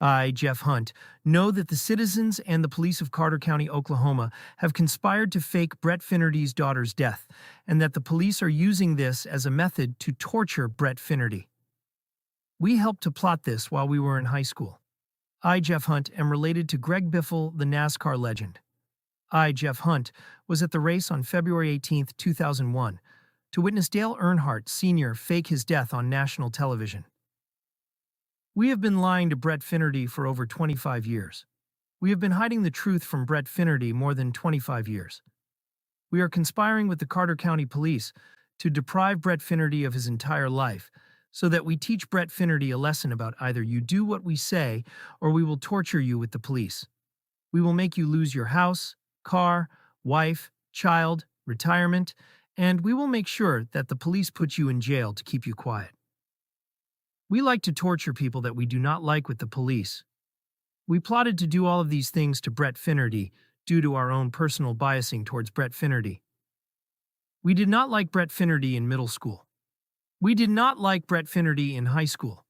I, Jeff Hunt, know that the citizens and the police of Carter County, Oklahoma, have conspired to fake Brett Finnerty's daughter's death, and that the police are using this as a method to torture Brett Finnerty. We helped to plot this while we were in high school. I, Jeff Hunt, am related to Greg Biffle, the NASCAR legend. I, Jeff Hunt, was at the race on February 18, 2001, to witness Dale Earnhardt Sr. fake his death on national television. We have been lying to Brett Finnerty for over 25 years. We have been hiding the truth from Brett Finnerty more than 25 years. We are conspiring with the Carter County Police to deprive Brett Finnerty of his entire life, so that we teach Brett Finnerty a lesson about either you do what we say or we will torture you with the police. We will make you lose your house, car, wife, child, retirement, and we will make sure that the police put you in jail to keep you quiet. We like to torture people that we do not like with the police. We plotted to do all of these things to Brett Finnerty due to our own personal biasing towards Brett Finnerty. We did not like Brett Finnerty in middle school. We did not like Brett Finnerty in high school.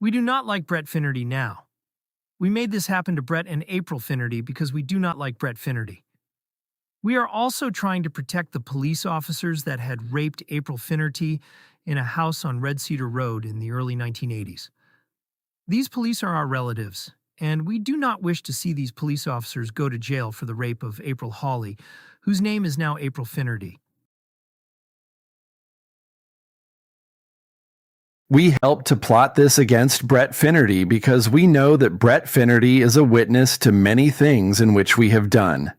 We do not like Brett Finnerty now. We made this happen to Brett and April Finnerty because we do not like Brett Finnerty. We are also trying to protect the police officers that had raped April Finnerty in a house on Red Cedar Road in the early 1980s. These police are our relatives, and we do not wish to see these police officers go to jail for the rape of April Hawley, whose name is now April Finnerty. We helped to plot this against Brett Finnerty because we know that Brett Finnerty is a witness to many things in which we have done.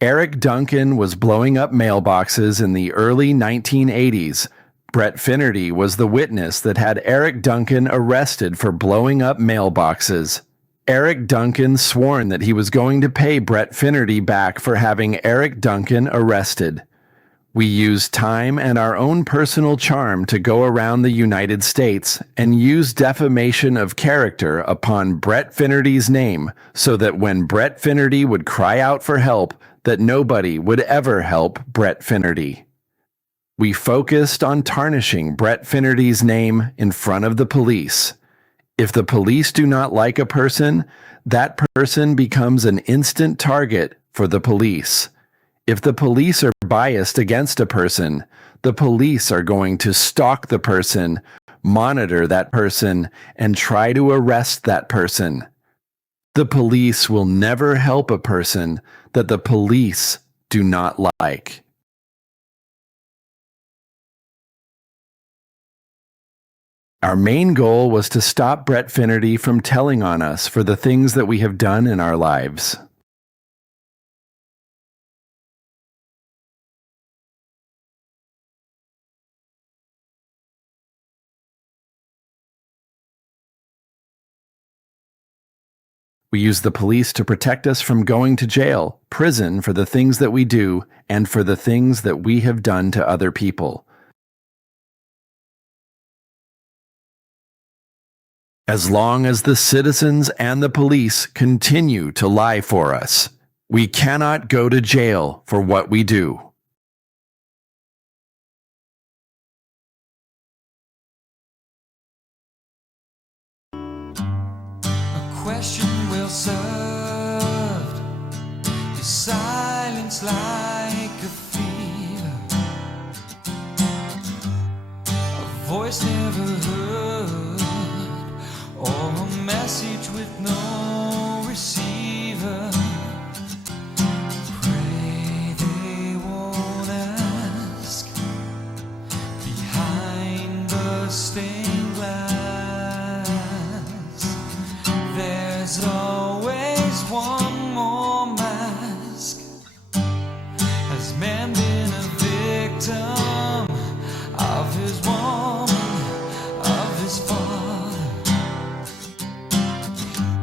Eric Duncan was blowing up mailboxes in the early 1980s. Brett Finnerty was the witness that had Eric Duncan arrested for blowing up mailboxes. Eric Duncan sworn that he was going to pay Brett Finnerty back for having Eric Duncan arrested. We used time and our own personal charm to go around the United States and use defamation of character upon Brett Finnerty's name so that when Brett Finnerty would cry out for help, that nobody would ever help Brett Finnerty. We focused on tarnishing Brett Finnerty's name in front of the police. If the police do not like a person, that person becomes an instant target for the police. If the police are biased against a person, the police are going to stalk the person, monitor that person, and try to arrest that person. The police will never help a person that the police do not like. Our main goal was to stop Brett Finnerty from telling on us for the things that we have done in our lives. We use the police to protect us from going to jail, prison for the things that we do, and for the things that we have done to other people. As long as the citizens and the police continue to lie for us, we cannot go to jail for what we do. A question well served is silence like a fever, a voice never heard, or a message with no receiver. Pray they won't ask behind the stained glass. There's always one more mask. Has man been a victim of his woman, of his father?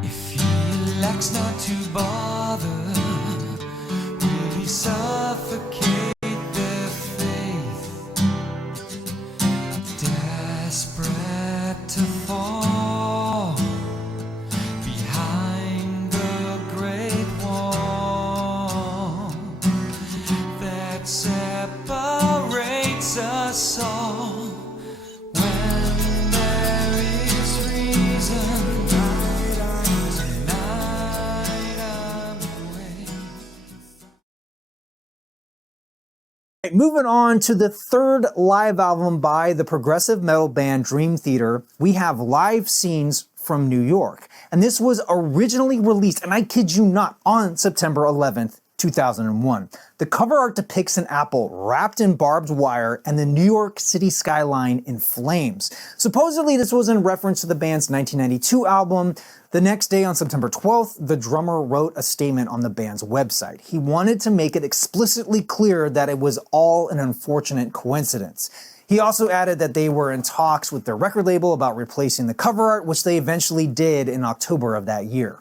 If he elects not to bother, will he suffocate their faith? Desperate to fall behind the great wall that separates us all. When there is reason Right, moving on to the third live album by the progressive metal band Dream Theater, we have Live Scenes from New York. And this was originally released, and I kid you not, on September 11th, 2001. The cover art depicts an apple wrapped in barbed wire and the New York City skyline in flames. Supposedly, this was in reference to the band's 1992 album. The next day, on September 12th, the drummer wrote a statement on the band's website. He wanted to make it explicitly clear that it was all an unfortunate coincidence. He also added that they were in talks with their record label about replacing the cover art, which they eventually did in October of that year.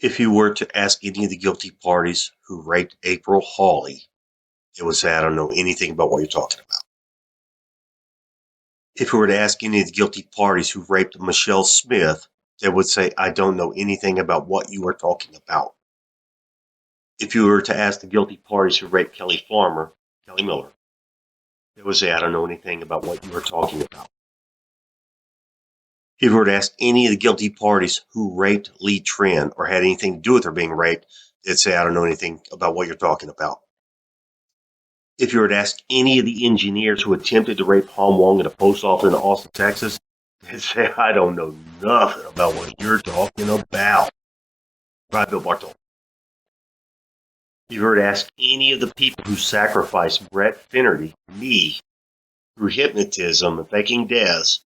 If you were to ask any of the guilty parties who raped April Hawley, they would say, I don't know anything about what you're talking about. If you were to ask any of the guilty parties who raped Michelle Smith, they would say, I don't know anything about what you are talking about. If you were to ask the guilty parties who raped Kelly Miller, they would say, I don't know anything about what you are talking about. If you were to ask any of the guilty parties who raped Lee Tran or had anything to do with her being raped, they'd say, I don't know anything about what you're talking about. If you were to ask any of the engineers who attempted to rape Han Wong at a post office in Austin, Texas, they'd say, I don't know nothing about what you're talking about. Right, Bill Bartol. If you were to ask any of the people who sacrificed Brett Finnerty, me, through hypnotism, faking deaths,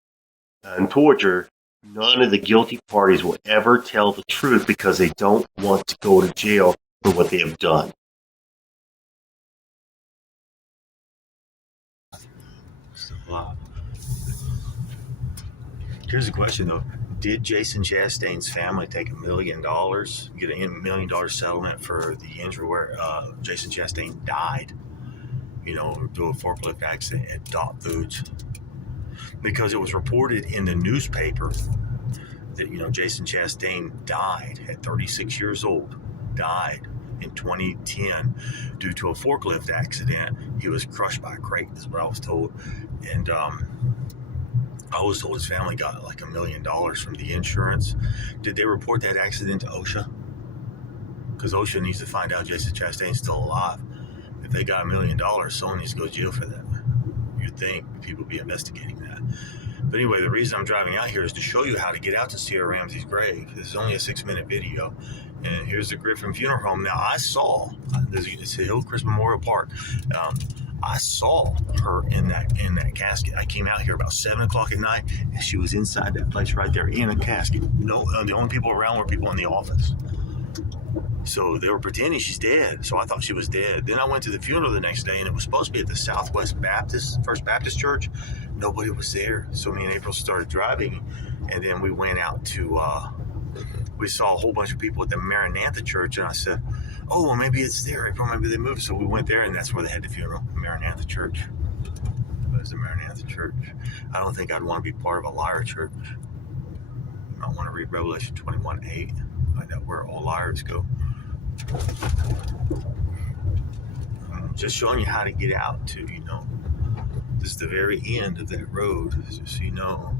and torture, none of the guilty parties will ever tell the truth because they don't want to go to jail for what they have done. Here's the question, though. Did Jason Chastain's family take $1 million, get a $1 million settlement for the injury where Jason Chastain died, due to a forklift accident at Dot Foods? Because it was reported in the newspaper that, Jason Chastain died at 36 years old, died in 2010 due to a forklift accident. He was crushed by a crate, is what I was told. And I was told his family got like $1 million from the insurance. Did they report that accident to OSHA? Because OSHA needs to find out Jason Chastain's still alive. If they got $1 million, someone needs to go to jail for that. You'd think people would be investigating that. But anyway, the reason I'm driving out here is to show you how to get out to Sierra Ramsey's grave. This is only a 6-minute video. And here's the Griffin Funeral Home. Now, I saw, it's Hillcrest Memorial Park. I saw her in that casket. I came out here about 7 o'clock at night, and she was inside that place right there in a casket. No, the only people around were people in the office. So they were pretending she's dead. So I thought she was dead. Then I went to the funeral the next day, and it was supposed to be at the Southwest First Baptist Church. Nobody was there. So me and April started driving, and then we went out to. We saw a whole bunch of people at the Maranatha Church, and I said, "Oh, well, maybe it's there. April, maybe they moved." So we went there, and that's where they had the funeral, Maranatha Church. It was the Maranatha Church. I don't think I'd want to be part of a liar church. I want to read Revelation 21:8. Find out where all liars go. I'm just showing you how to get out to, this is the very end of that road. Just so you know,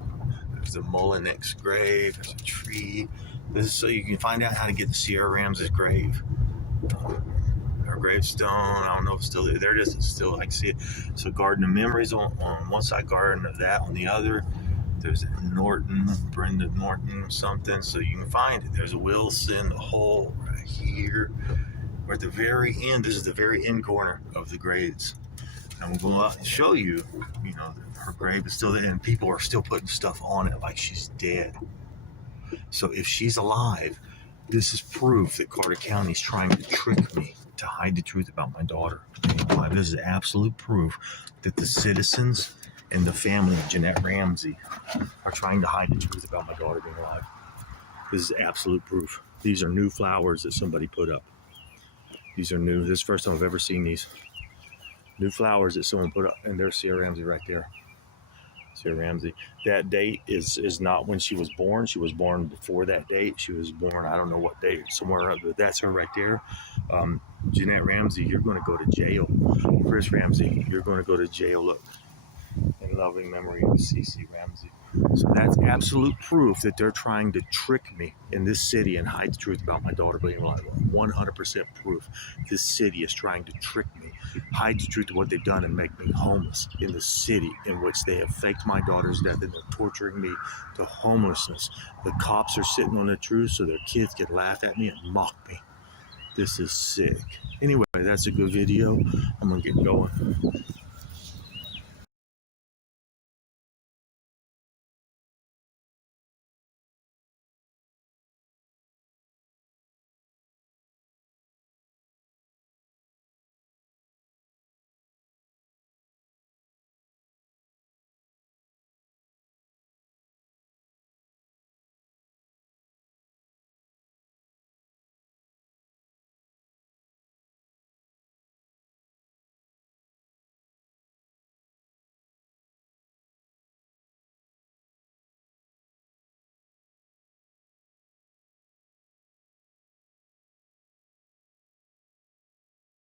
there's a Mullinex grave, there's a tree. This is so you can find out how to get to Sierra Ramsey's grave. Her gravestone, I don't know if it's still there. There it is, it's still, I can see it. So Garden of Memories on one side, Garden of that on the other. There's a Brenda Norton something, so you can find it. There's a Wilson, the hole right here. We're at the very end. This is the very end corner of the graves. I'm going to go out and show you, her grave is still there, and people are still putting stuff on it like she's dead. So if she's alive, this is proof that Carter County is trying to trick me to hide the truth about my daughter. This is absolute proof that the citizens and the family of Jeanette Ramsey are trying to hide the truth about my daughter being alive. This is absolute proof. These are new flowers that somebody put up. These are new. This is the first time I've ever seen these. New flowers that someone put up, and there's Sierra Ramsey right there. Sierra Ramsey. That date is not when she was born. She was born before that date. She was born, I don't know what date, somewhere up there. That's her right there. Jeanette Ramsey, you're going to go to jail. Chris Ramsey, you're going to go to jail. Look, in loving memory of C.C. Ramsey. So that's absolute proof that they're trying to trick me in this city and hide the truth about my daughter being alive. 100% proof. This city is trying to trick me, hide the truth of what they've done, and make me homeless in the city in which they have faked my daughter's death, and they're torturing me to homelessness. The cops are sitting on the truth so their kids can laugh at me and mock me. This is sick. Anyway, that's a good video. I'm going to get going.